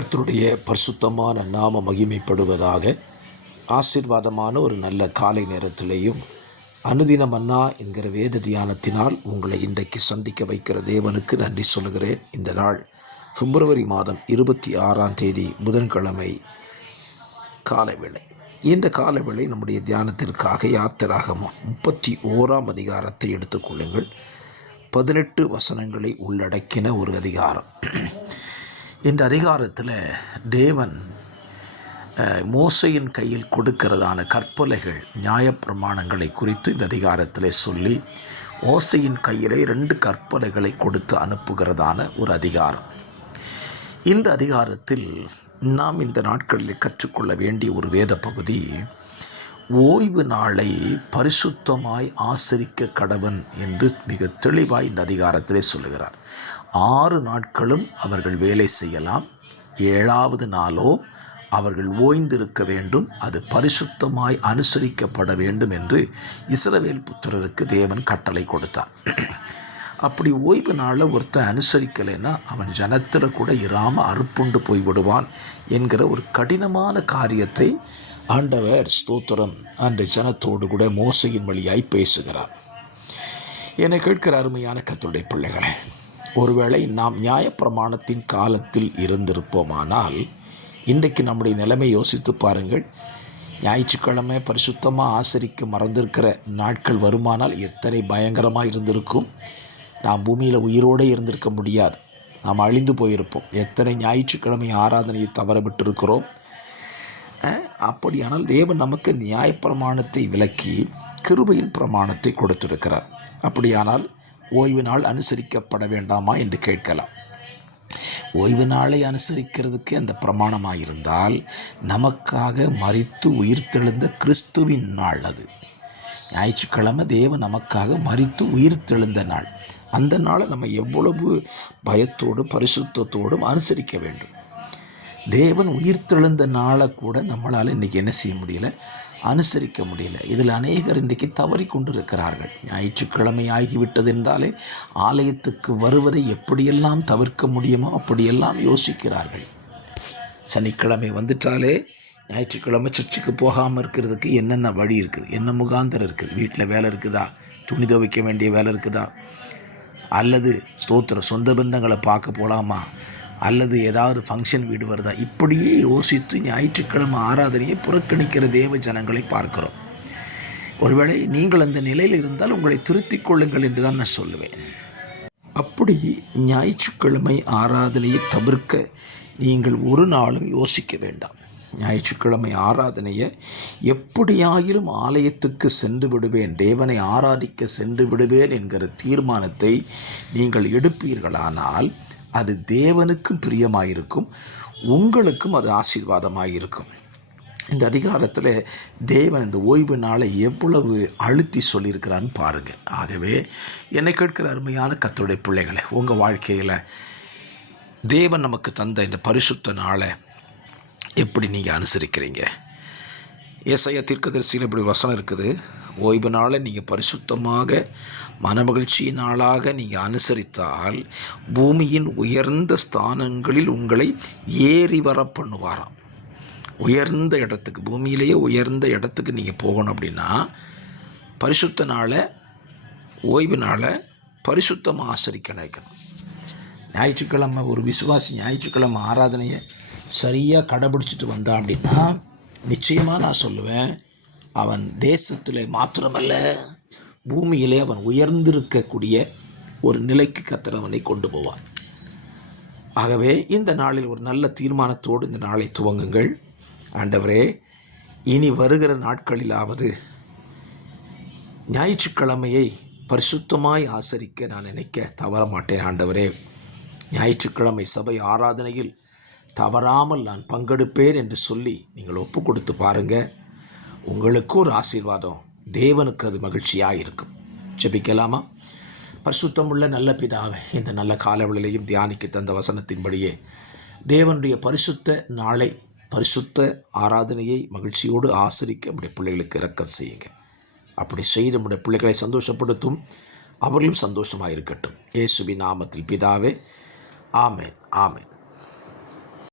கர்த்தருடைய பரிசுத்தமான நாம மகிமைப்படுவதாக. ஆசீர்வாதமான ஒரு நல்ல காலை நேரத்திலேயும் அனுதின மன்னா என்கிற வேத தியானத்தினால் உங்களை இன்றைக்கு சந்திக்க வைக்கிற தேவனுக்கு நன்றி சொல்கிறேன். இந்த நாள் பிப்ரவரி மாதம் 26 புதன்கிழமை காலைவேளை. இந்த காலவேளை நம்முடைய தியானத்திற்காக யாத்திராகமம் 31 அதிகாரத்தை எடுத்துக்கொள்ளுங்கள். 18 வசனங்களை உள்ளடக்கின ஒரு அதிகாரம். இந்த அதிகாரத்தில் தேவன் மோசையின் கையில் கொடுக்கிறதான கற்பலைகள் நியாயப்பிரமாணங்களை குறித்து இந்த அதிகாரத்தில் சொல்லி மோசையின் கையிலே 2 கற்பலைகளை கொடுத்து அனுப்புகிறதான ஒரு அதிகாரம். இந்த அதிகாரத்தில் நாம் இந்த நாட்களில் கற்றுக்கொள்ள வேண்டிய ஒரு வேத பகுதி, ஓய்வு நாளை பரிசுத்தமாய் ஆசரிக்க கடவன் என்று மிக தெளிவாய் இந்த அதிகாரத்திலே சொல்லுகிறார். 6 நாட்களும் அவர்கள் வேலை செய்யலாம், 7வது நாளோ அவர்கள் ஓய்ந்திருக்க வேண்டும், அது பரிசுத்தமாய் அனுசரிக்கப்பட வேண்டும் என்று இஸ்ரவேல் புத்திரருக்கு தேவன் கட்டளை கொடுத்தார். அப்படி ஓய்வு நாளில் ஒருத்தன் அனுசரிக்கலைன்னா அவன் ஜனத்தில் கூட இராமல் அறுப்புண்டு போய்விடுவான் என்கிற ஒரு கடினமான காரியத்தை ஆண்டவர் ஸ்தோத்திரம் அந்த ஜனத்தோடு கூட மோசையின் வழியாய் பேசுகிறார். என்னை கேட்கிற அருமையான கர்த்தருடைய பிள்ளைகளே, ஒருவேளை நாம் நியாயப்பிரமாணத்தின் காலத்தில் இருந்திருப்போமானால் இன்றைக்கு நம்முடைய நிலைமை யோசித்து பாருங்கள். ஞாயிற்றுக்கிழமை பரிசுத்தமாக ஆசரிக்க மறந்திருக்கிற நாட்கள் வருமானால் எத்தனை பயங்கரமாக இருந்திருக்கும். நாம் பூமியில் உயிரோடு இருந்திருக்க முடியாது, நாம் அழிந்து போயிருப்போம். எத்தனை ஞாயிற்றுக்கிழமை ஆராதனையை தவற விட்டிருக்கிறோம். அப்படியானால் தேவன் நமக்கு நியாயப்பிரமாணத்தை விலக்கி கிருபையின் பிரமாணத்தை கொடுத்திருக்கிறார். அப்படியானால் ஓய்வு நாள் அனுசரிக்கப்பட வேண்டாமா என்று கேட்கலாம். ஓய்வு நாளை அனுசரிக்கிறதுக்கு அந்த பிரமாணமாக இருந்தால் நமக்காக மரித்து உயிர்த்தெழுந்த கிறிஸ்துவின் நாள் அது. ஞாயிற்றுக்கிழமை தேவன் நமக்காக மரித்து உயிர்த்தெழுந்த நாள். அந்த நாளை நம்ம எவ்வளவு பயத்தோடும் பரிசுத்தத்தோடும் அனுசரிக்க வேண்டும். தேவன் உயிர்த்தெழுந்த நாளை கூட நம்மளால் இன்றைக்கி என்ன செய்ய முடியல, அனுசரிக்க முடியல. இதில் அநேகர் இன்றைக்கு தவறி கொண்டு இருக்கிறார்கள். ஞாயிற்றுக்கிழமை ஆகிவிட்டது என்றாலே ஆலயத்துக்கு வருவதை எப்படியெல்லாம் தவிர்க்க முடியுமோ அப்படியெல்லாம் யோசிக்கிறார்கள். சனிக்கிழமை வந்துட்டாலே ஞாயிற்றுக்கிழமை சர்ச்சுக்கு போகாமல் இருக்கிறதுக்கு என்னென்ன வழி இருக்குது, என்ன முகாந்தரம் இருக்குது, வீட்டில் வேலை இருக்குதா, துணி துவைக்க வேண்டிய வேலை இருக்குதா, அல்லது ஸ்தோத்திரம் சொந்த பந்தங்களை பார்க்க போகலாமா, அல்லது ஏதாவது ஃபங்க்ஷன் வீடு வருதா, இப்படியே யோசித்து ஞாயிற்றுக்கிழமை ஆராதனையை புறக்கணிக்கிற தேவ ஜனங்களை பார்க்கிறோம். ஒருவேளை நீங்கள் அந்த நிலையில் இருந்தால் உங்களை திருத்திக் கொள்ளுங்கள் என்று தான் நான் சொல்லுவேன். அப்படி ஞாயிற்றுக்கிழமை ஆராதனையை தவிர்க்க நீங்கள் ஒரு நாளும் யோசிக்க வேண்டாம். ஞாயிற்றுக்கிழமை ஆராதனையை எப்படியாகிலும் ஆலயத்துக்கு சென்று விடுவேன், தேவனை ஆராதிக்க சென்று விடுவேன் என்கிற தீர்மானத்தை நீங்கள் எடுப்பீர்களானால் அது தேவனுக்கும் பிரியமாயிருக்கும், உங்களுக்கும் அது ஆசீர்வாதமாயிருக்கும். இந்த அதிகாரத்தில் தேவன் இந்த ஓய்வு நாளை எவ்வளவு அழுத்தி சொல்லியிருக்கிறான்னு பாருங்கள். ஆகவே என்னை கேட்கிற அருமையான கர்த்தருடைய பிள்ளைகளை, உங்கள் வாழ்க்கையில் தேவன் நமக்கு தந்த இந்த பரிசுத்த நாளை எப்படி நீங்கள் அனுசரிக்கிறீங்க? ஏசாயா தீர்க்கதரிசியில் இப்படி வசனம் இருக்குது, ஓய்வு நாளை நீங்கள் பரிசுத்தமாக மனமகிழ்ச்சியின் நாளாக நீங்கள் அனுசரித்தால் பூமியின் உயர்ந்த ஸ்தானங்களில் உங்களை ஏறி வர பண்ணுவாராம். உயர்ந்த இடத்துக்கு, பூமியிலேயே உயர்ந்த இடத்துக்கு நீங்கள் போகணும் அப்படின்னா பரிசுத்த நாளை, ஓய்வு நாளை பரிசுத்தமாக ஆசரிக்க நினைக்கணும். ஞாயிற்றுக்கிழமை ஒரு விசுவாசி ஞாயிற்றுக்கிழமை ஆராதனையை சரியாக கடைபிடிச்சிட்டு வந்தான் அப்படின்னா நிச்சயமாக நான் சொல்லுவேன், அவன் தேசத்தில் மாத்திரமல்ல பூமியிலே அவன் உயர்ந்திருக்கக்கூடிய ஒரு நிலைக்கு கர்த்தர் அவனை கொண்டு போவார். ஆகவே இந்த நாளில் ஒரு நல்ல தீர்மானத்தோடு இந்த நாளை துவங்குங்கள். ஆண்டவரே, இனி வருகிற நாட்களிலாவது ஞாயிற்றுக்கிழமையை பரிசுத்தமாய் ஆசரிக்க நான் நினைக்க தவற மாட்டேன். ஆண்டவரே, ஞாயிற்றுக்கிழமை சபை ஆராதனையில் தவறாமல் நான் பங்கெடுப்பேன் என்று சொல்லி நீங்கள் ஒப்பு கொடுத்து பாருங்கள். உங்களுக்கு ஒரு ஆசீர்வாதம், தேவனுக்கு அது மகிழ்ச்சியாக இருக்கும். ஜெபிக்கலாமா? பரிசுத்தமுள்ள நல்ல பிதாவே, இந்த நல்ல காலவெளியிலையும் தியானிக்க தந்த வசனத்தின்படியே தேவனுடைய பரிசுத்த நாளை, பரிசுத்த ஆராதனையை மகிழ்ச்சியோடு ஆசரிக்க நம்முடைய பிள்ளைகளுக்கு இரக்கம் செய்யுங்க. அப்படி செய்து நம்முடைய பிள்ளைகளை சந்தோஷப்படுத்தும், அவர்களும் சந்தோஷமாக இருக்கட்டும். இயேசுவின் நாமத்தில் பிதாவே, ஆமென், ஆமென்.